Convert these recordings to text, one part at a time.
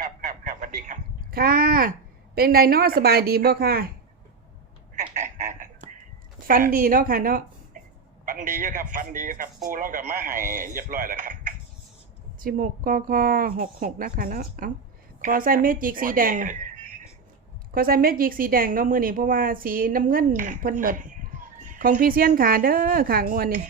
ครับครับครับสวัสดีครับ ค่ะ เป็นไดเนาะสบายดีบ่ค่ะ ฟันดีเนาะค่ะเนาะ ฟันดีอยู่ครับ ฟันดีอยู่ครับ ปูเรากับมาให้เรียบร้อยแล้วครับชิมกกคหกหกนะคะเนาะ เอ้าขอใส่เมจิกสีแดง ขอใส่เมจิกสีแดงเนาะมือนี้เพราะว่าสีน้ำเงินเพิ่นหมด ของพี่เซียนขาเด้อค่ะงวนนี่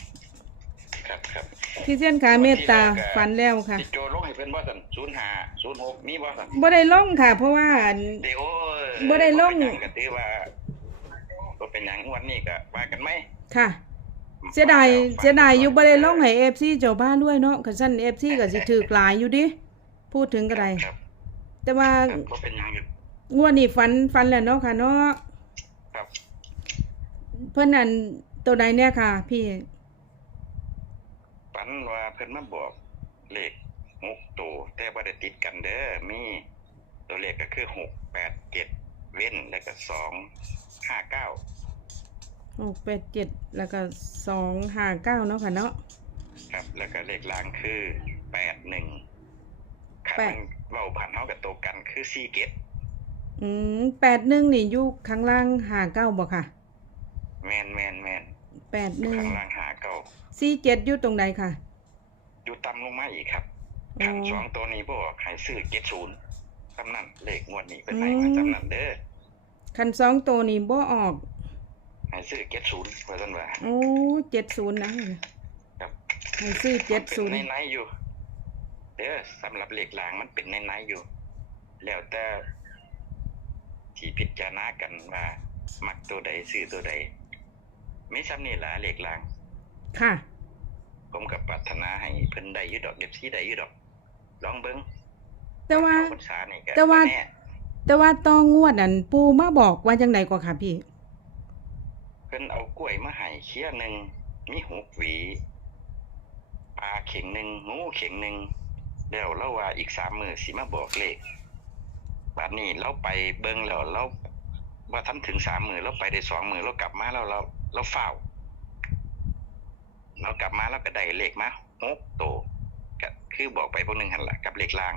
ครับครับ พี่เซียนขาเมตตาฝันแล้วค่ะติดโจลงให้เพิ่นบ่สั่นศูนย์ห้าศูนย์หกมีบ่สั่นบ่ได้ลงค่ะ เพราะว่าอัน เดี๋ยวบ่ได้ลงบ่เป็นหยังก็ถือว่าบ่เป็นหยังวันนี้ก็ว่ากันไหมค่ะ เสียดายเสียดายอยู่บ่ได้ลงให้ FC เจ้าบ้านด้วยเนาะคันซั่น FC ก็สิถูกหลายอยู่ดิพูดถึงก็ได้ครับแต่ว่าครับบ่เป็นหยังอยู่งวดนี้ฝันฝันแล้วเนาะค่ะเนาะครับ เพิ่นนั่นตัวใดเนี่ยค่ะ พี่ฝั นว่าเพิ่นมาบอกเลขหกตัวแต่บ่ได้ติดกันเด้อมีตัวเลขก็คือหกแปดเจ็ดเว้นแล้วก็สองห้าเก้าหกแปดเจ็ดแล้วก็สองห้าเก้าเนาะค่ะเนาะครับ แล้วก็เลขล่างคือแปดหนึ่งครับแปดมันเว้าผ่านเฮากับตัวกันคือสี่เกตอืมแปดหนึ่งนี่อยู่ข้างล่างห้าเก้าบ่ค่ะ แมนแมนแมนแปดอหยู่นึ่งข้างล่างหาเก้า สี่เจ็ดอยู่ตรงไหนค่ะ อยู่ต่ำลงมาอีกครับอ๋อขันสองตัวนี้บอกให้ซื้อเกตศูนย์สำนั่นเลขงวดนี้เป็นอืมไหนมาสำนั่นเด้อคันสองตัวนี่บ่ออกให้ซื้อเกตศูนย์ว่าซั่นว่าโอ้เจ็ดศูนย์นะครับให้ซื้อเจ็ดศูนย์ในไหนๆอยู่เด้อสำหรับเลขล่างมันเป็นในไหนๆอยู่ แล้วแต่ที่พิจารณากันว่า มักตัวใดซื้อตัวใดไม่ซ้ำนี่ล่ะเลขล่าง ค่ะ ผมกับปรารถนาให้เพิ่นได้อยู่ดอกเด็บซี่ได้อยู่ดอก ลองเบิ่งแต่ว่าเขพรรษานี่ก็แต่ว่า บ่น่แต่ว่าตองงวดนั่นปูมาบอกว่าจังไดกว่าค่ะพี่ เพิ่นเอากล้วยมาให้เคี้ยหนึงมีหกหวีปลาเข่งหนึงงูเข่งหนึงแล้วเราว่าอีกสามมื้อสิมาบอกเลขบัดนี้เราไปเบิ่งแล้วเราว่าทันถึงสามมื้อเราไปได้สองมื้อเรากลับมาแล้วเราเราเฝ้าว เรากลับมาแล้วก็ได้เลขมาหกโตวก็คือบอกไปพวกหนึงหั่นล่ะกับเลขล่าง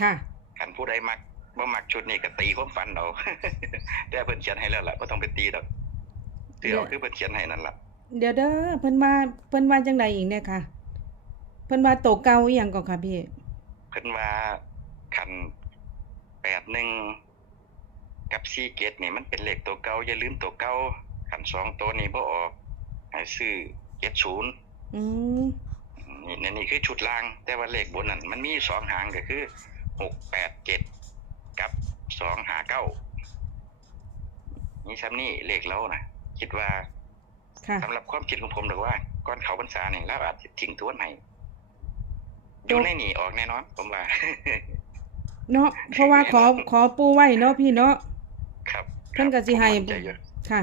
ค่ะคันผู้ใดมักบ่มักชุดนี้ก็ตีความฝันเอาแต่เพิ่นเขียนให้แล้วล่ะบ่ต้องไปตีดอกตีเอาคือเพิ่นเขียนให้นั่นล่ะเดี๋ยวเด้อเพิ่นว่าเพิ่นว่าจังไดอีกเนี่ยค่ะ เพิ่นว่าโตเก่าอีหยังก็ค่ะพี่เพิ่นว่าคัน81กับ4เกตนี่มันเป็นเลขตัวเก่าอย่าลืมตัวเก่าคันสองตัวนี้บ่ออกให้ซื้อ 70อืมนี่นี่นี่คือชุดล่าง แต่ว่าเลขบนนั่นมันมีสองหางก็คือ687กับ259นี่ซ้ำนี่เลขเรานะคิดว่าค่ะสำหรับความคิดของผมหรือว่าก่อนเขาพรรษาเนี่ยเราอาจจะทิ้งทวนให้อจยู่บในนี่ออกแน่นอนผมว่าเนาะเพราะว่าขอขอปูไว้เนาะพี่เนาะครับเพิ่นก็สิให้ผมมั่นใจอยู่ค่ะ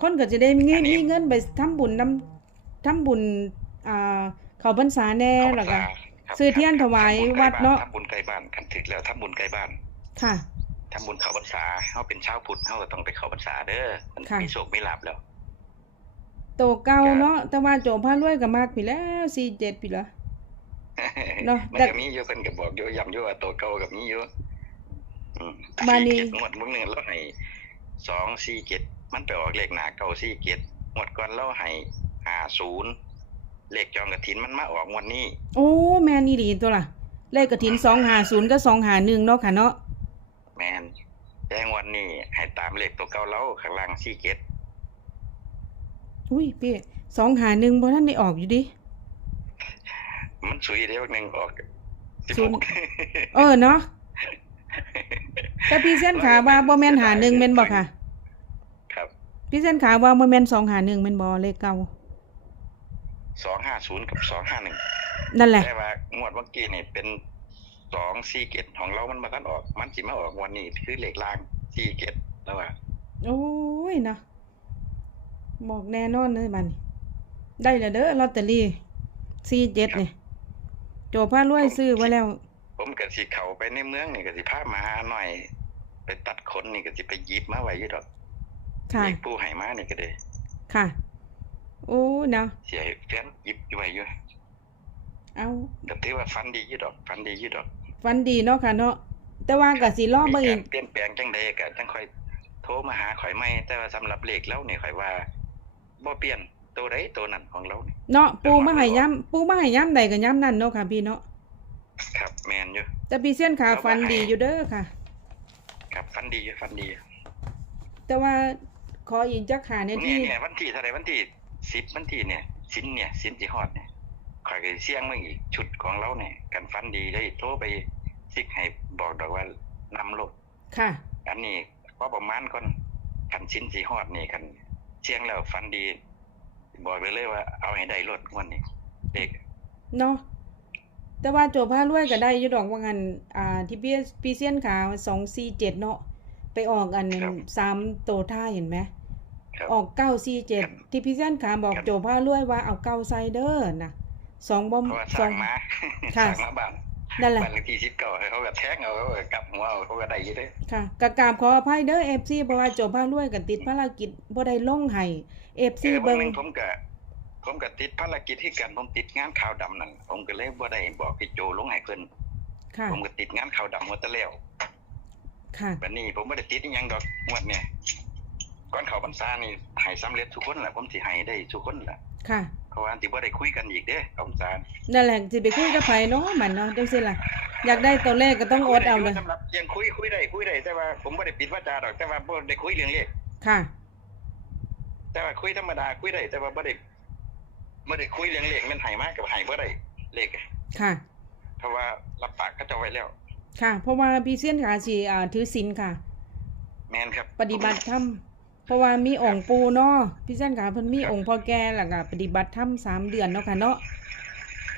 คนก็จะได้มีเงิอันนนี้มีเงินไปทำบุญนำ ทำบุญอ่าเข้าพรรษาแน่เข้าพรแล้วรก็ษาครับซื้อเทียนครับถวายทำบุญใกล้วัดเนาะบ้ทำบุญใกล้บ้านคันถึกแล้วทำบุญใกล้บ้าน ค่ะทำบุญเข้าพรรษาเฮาเป็นชาวพุทธเฮาก็ต้องไปเข้าพรรษาเด้อมันค่ะมีโชคมีลาภแล้วโตเก่าเนาะแต่ว่าโจพารวยก็มากพี่แล้ว47พี่ละเนาะมันแต่ก็มีอยู่เพิ่นก็บอกอยู่ย้ำอยู่ว่าตัวเก่ากับมีอยู่อืมบาดนี้สี่เจ็ดงวดมื้อนึงเราให้2 4 7มันไปออกเลขหน้าเก่า4 7งวดก่อนเราให้ 50เลขจองกฐินมันมาออกงวดนี้ โอ้แม่นอีหลีตัวล่ะ เลขกฐิน250กับ251เนาะค่ะเนาะแมนแจ้งวันนี้ให้ตามเลขตัวเก่าเราข้างล่างสี่เกตอุ้ยพี่251บ่ทันได้ออกอยู่ดิ มันสุยเดียวหนึ่งออกสิบศูหนย์ ก เออเนาะแต่พี่เส้นขาว่าบ่แม่นหาหนึ่งแม่นบ่ค่ะ ครับ พี่เส้นขาว่าบ่แม่น251แม่นบ่เลขเก่า สองห้าศูนย์กับสองห้าหนึ่งนั่นแหละแต่ว่างวดเมื่อกี้นี่เป็นสองสี่เกตของเรามันมาทันออก มันสิมาออกวันนี้คือเลขล่างสี่เกตแล้วว่าโอ้ยเนาะบอกแน่นอนเลยบัดนี้ได้แล้วเด้อลอตเตอรี่47นี่โจพารวยซื้อไว้แล้ว ผมก็สิเข้าไปในเมืองนี่ก็สิพามาหาหน่อย ไปตัดขนนี่ก็สิไปหยิบมาไว้อยู่ดอกค่ะเลขปูให้มานี่ก็ได้ค่ะ โอ้เนาะเสียให้แฟนหยิบอยู่ไว้อยู่เอาก็ถือว่าฟันดีอยู่ดอกฟันดีอยู่ดอกฟันดีเนาะค่ะเนาะแต่ว่าก็สิรอมีเบิ่งอีกากรเปลี่ยนแปลงจังใดก็จังค่อยโทรมาหาข่อยใหม่แต่ว่าสำหรับเลขแล้วนี่ข่อยว่าบ่เปลี่ยนตัวใดตัวนั้นของเรานี่เนาะปูมาให้ย้ำปูมาให้ย้ำใดก็ย้ำนั่นเนาะค่ะพี่เนาะครับแม่นอยู่แต่พี่เส้นขาฟันดีอยู่เด้อค่ะ ครับฟันดีอยู่ฟันดี แต่ว่าขออีกจักหาในเนี่ยที่เนี่ยวันที่เท่าไหร่วันที่ 10วันที่เนี่ยสินเนี่ยสินสิฮอดเนี่ยข่อยก็เสี่ยงมึงอีกชุดของเราเนี่ยกันฟันดีได้โทรไปซิกให้บอกดอกว่านำลบค่ะ อันนี้พอประมาณก่อนคันชิ้นสีฮอดนี่คันเชียงแล้วฟันดี บอกไปเลยว่าเอาให้ได้รถงวันนี้เด็กเนาะแต่ว่าโจผ้ารวยก็ได้อยู่ดอกว่างันอ่าที่พี่พี่เซียนขาสองสี่เจ็ดเนาะไปออกอันหนึ่งสามโตท่าเห็นไหมครับ ออกเก้าสี่เจ็ดที่พี่เซียนขาบอกครับโจผ้ารวยว่าเอาเก้าไซเดอร์นะสองบอมเพราะว่าสอสั่งงมาค่ะสั่งมาบ้านนั่นแหละบ้านเลขที่สิบเก้าเขาก็แทงเอาเขาก็กลับหัวเอาเขาก็ได้อยี่เด้อค่ะกะกราบขออภัยเด้อเอฟซีเพราะว่าโจผ้ารวยกันติดภารกิจบ่ได้ลงให้เอฟเอซีอวันเบิ่งหนึงผมก็ผมก็ติดภารกิจที่กันผมติดงานข่าวดำนั่นผมก็เลยบ่ได้บอกพี่โจลงให้เพิ่นค่ะผมก็ติดงานข่าวดำหมดแต่แล้วค่ะบัดนี้ผมบ่ได้ติดอีหยังดอกงวดเนี่ย ก่อนเข้าพรรษานี่ให้สำเร็จทุกคนแหละผมสิให้ได้ทุกคนแหละค่ะเพราะว่าสิบ่ได้คุยกันอีกเด้อเข้าพรรษานั่นแหละสิไปคุยกับไผเนาะมันเนาะจังซี่ล่ะอยากได้ตัวเลขก็ต้องอดเอาเลยสำหรับยังคุยคุยได้คุยได้แต่ว่าผมบ่ได้ปิดวาจาดอกแต่ว่าบ่ได้คุยเรื่องเลขค่ะ แต่ว่าคุยธรรมดาคุยได้แต่ว่าบ่ได้บ่ได้คุยเรื่องเลขมันให้มากับให้บ่ได้เลขค่ะ เพราะว่ารับปากเขาเจ้าไว้แล้ว ค่ะ เพราะว่าพี่เซียนขาสิอ่าถือศีลค่ะ แม่นครับ ปฏิบัติธรรม เพราะว่ามีองค์ปู่เนาะพี่เซียนขาเพิ่นมีองค์พ่อแก่แล้วก็ปฏิบัติธรรมสามเดือนเนาะค่ะเนาะ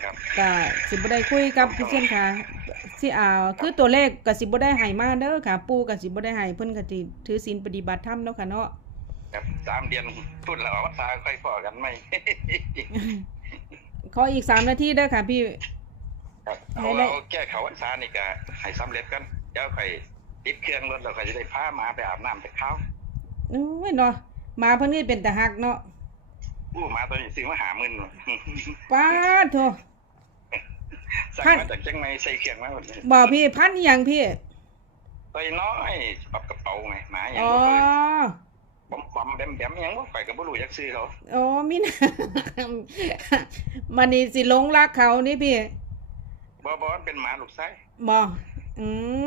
ครับก็สิบ่ได้คุยกับพี่เซียนขาสิอ่าคือตัวเลขก็สิบ่ได้ให้มาเด้อค่ะ ปู่ก็สิบ่ได้ให้เพิ่นก็สิถือศีลปฏิบัติธรรมเนาะค่ะเนาะครับสามเดือนพูดแล้วว่าตาค่อยพอกันไหมขออีกสามนาทีเด้อค่ะพี่ครับให้เอาได้เราแก้เขาวันษานี่ก็ให้สำเร็จกันเดี๋ยวค่อยติดเครื่องรถแล้วค่อยจะได้พาหมาไปอาบน้ำไปข้าว โอ้ยเนาะหมาเพิ่นนี่เป็นตาฮักเนาะอู้หมาตัวนี้ซื้อมาหาหมื่นป้าดโถ สั่งพัน มาจากเชียงใหม่ใส่เครื่องมาหมดเลยบอกพี่พันอีหยังพี่ ตัวน้อยปรับกระเป๋าไงหมาอย่างอ๋อ บ่เคยบอมบอมแบมแบมหยังบ่ข่อยก็บ่รู้จักซื้อเขาอ๋อมินะ มันนี่สิหลงรักเขานี่พี่บ่บ่มันเป็นหมาลูกไส้บอกอืม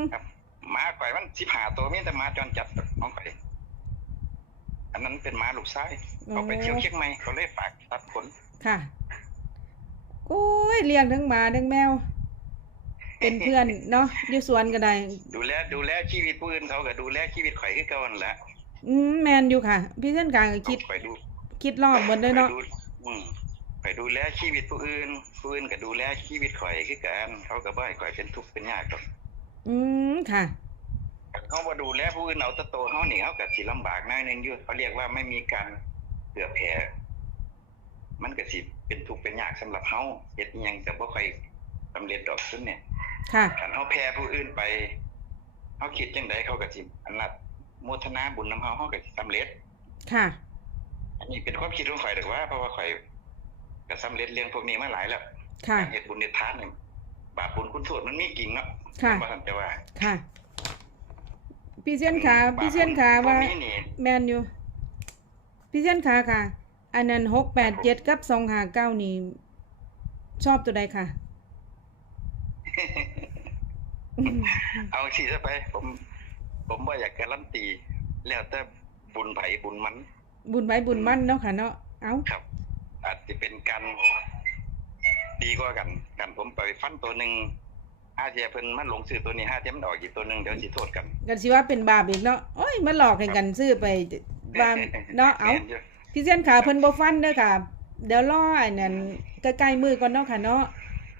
หมาข่อยมัน15ตัวมีแต่หมาจรจัดของข่อย อันนั้นเป็นหมาลูกไส้เขาไปเที่ยวเชียงใหม่เขาเลยฝากตัดขนค่ะโอ้ยเลี้ยงทั้งหมาทั้งแมว เป็นเพื่อนเนาะอยู่สวนก็ได้ ดูแลดูแลชีวิตผู้อื่นเขาก็ดูแลชีวิตข่อยคือเก่านั่นแหละอืมแมนอยู่ค่ะ พี่เส้นกลางก็คิดข่อยดูคิดรอบหมดเลยเนาะข่อยดูอืมข่อยดูแลชีวิตผู้อื่นผู้อื่นก็ดูแลชีวิตข่อยคือกันเขาก็บ่ให้ข่อยเป็นทุกข์เป็นยากดอกอืมค่ะ เขาบ่ดูแลผู้อื่นเอาแต่ตัวเฮานี่เฮาก็สิลำบากหน้อยหนึงอยู่เขาเรียกว่าไม่มีการเผื่อแผ่มันก็สิเป็นทุกข์เป็นยากสำหรับเฮาเฮ็ดอิหยังก็บ่ค่อยสำเร็จดอกซุนเนี่ยค่ะคันเฮาแผ่ผู้อื่นไปเฮาคิดจังไดเขาก็สิอันนั้นโมทนาบุญนำเฮาเฮาก็สิสำเร็จ ค่ะ อันนี้เป็นความคิดของข่อยแต่ว่าเพราะว่าข่อยก็สำเร็จเรื่องพวกนี้มาหลายแล้วค่ะการเฮ็ดบุญเฮ็ดทานนี่บาปบุญคุณโทษมันมีจริงเนาะค่ะบ่ทันจะว่า ค่ะ พี่เส้นขาพี่เส้นขาบาปว่าบุญพวกนี้นี่แมนอยู่ พี่เส้นขาค่ะ อันนั้นหกแปดเจ็ดกับสองหาเก้านี่ ชอบตัวใดค่ะอืมเอาสิซะไป ผม ผมบ่อยากการันตี แล้วแต่บุญไผบุญมัน บุญไว้บุญมั่นเนาะค่ะเนาะเอ้าครับ อาจจะเป็นการดีกว่ากันกันผมไปฟันตัวหนึง ห้าเทียเพิ่นมันลงซื้อตัวนี้ห้าเทียมันออกอีกตัวหนึงเดี๋ยวสิโทษกันกันสิว่าเป็นบาปอีกเนาะโอ้ยมาหลอกให้กันซื้อไปบาเนาะเอาแม่นยู่พี่เส้นขาเพิ่นบ่ฟันเด้อค่ะ เดี๋ยวรออันนั้นใกล้ๆมือก่อนเนาะค่ะเนาะ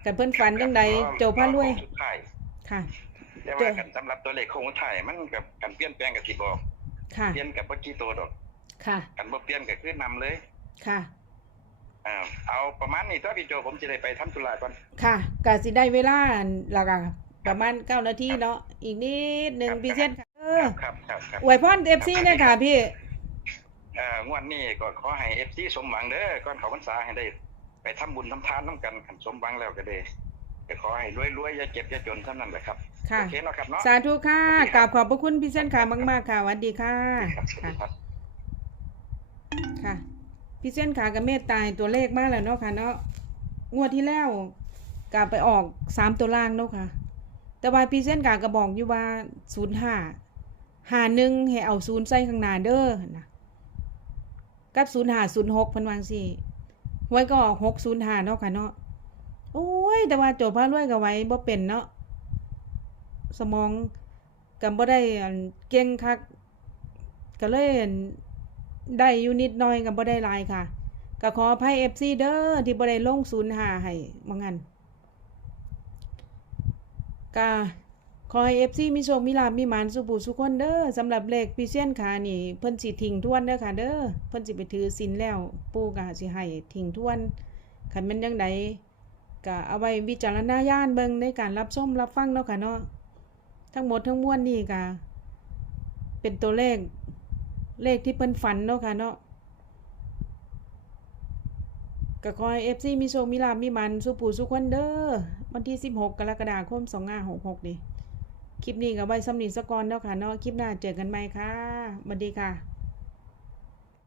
กันเพิ่นฝันจังใดโจพารวยสุดท้ายค่ะแต่ว่ากันสำหรับตัวเลขโคงสุดท้ายมันกับกันเปลี่ยนแปลงกับสิบอกค่ะเปลี่ยนกับบ่กี่ตัวดอก ค่ะ กันบ่เปลี่ยนก็คือนำเลย ค่ะ อ่าเอาประมาณนี้ตัวพี่โจผมจะได้ไปทำธุระก่อนค่ะก็สิได้เวลาแล้วก็ประมาณเก้านาทีเนาะอีกนิดหนึงพี่เส้นค่ะเออครับครับครับอวยพร FC เนี่ยค่ะพี่เอ่องวดนี้ก็ขอให้ FC สมหวังเด้อก่อนเข้าพรรษาให้ได้ ไปทำบุญทำทานนํกันคันสมหวังแล้วก็ได้ไปจะขอให้รวยๆอย่าเจ็บอย่าจนเท่านั้นแหละครับค่ะโอเคเนาะครับเนาะสาธุค่ะกราบขอบพระคุณพี่เส้นขามาก ๆ ค่ะสวัสดีค่ะ ครับสวัสค่ะดีครับ ค่ะ พี่เส้นขากับเมตตายตัวเลขมากแล้วเนาะค่ะเนาะงวดที่แล้วกลับไปออกสามตัวล่างเนาะค่ะ แต่ว่าพี่เส้นกาก็บอกอยู่ว่าศูนย์ห้าหาหนึ่งให้เอาศูนย์ใส่ข้างหน้าเด้อนะกับศูนย์ห้าศูนย์หกพันวาจังสิไว้ก็ออกหกศูนย์ห้าเนาะค่ะเนาะโอ้ย แต่ว่าโจพระรวยก็ไว้บ่เป็นเนาะสมองกับบ่ได้เก่งคักก็เลย ได้อยู่นิดน่อยกับบ่ได้ลายค่ะก็ขออภัย FC เด้อที่บ่ได้ลงศูนย์หาให้ว่างั้นก็ขอให้เอฟซีมีโชคมีลาภมีหมานสุบุสุคนเด้อสำหรับเลขพิเศษขานี่เพิ่นสิทิ้งทวนเด้อค่ะ เด้อเพิ่นสิไปถือศีลแล้ว ปู่ก็สิให้ทิ้งทวนคันม่นจังใดก็เอาไว้วิจารณญาณเบิ่งในการรับชมรับฟังเนาะค่ะเนาะทั้งหมดทั้งมวลนี่ก็เป็นตัวเลข เลขที่เพิ่นฝันเนาะค่ะเนาะกะคอยเอฟซีมีโชคมีลาภมีมันสุปูสุขคนเด้อวันที่ 16 กรกฎาคม2566 นี่ คลิปนี้ก็ไว้สำนีสกอนเนาะค่ะเนาะคลิปหน้าเจอกันใหม่ค่ะสวัสดีค่ะ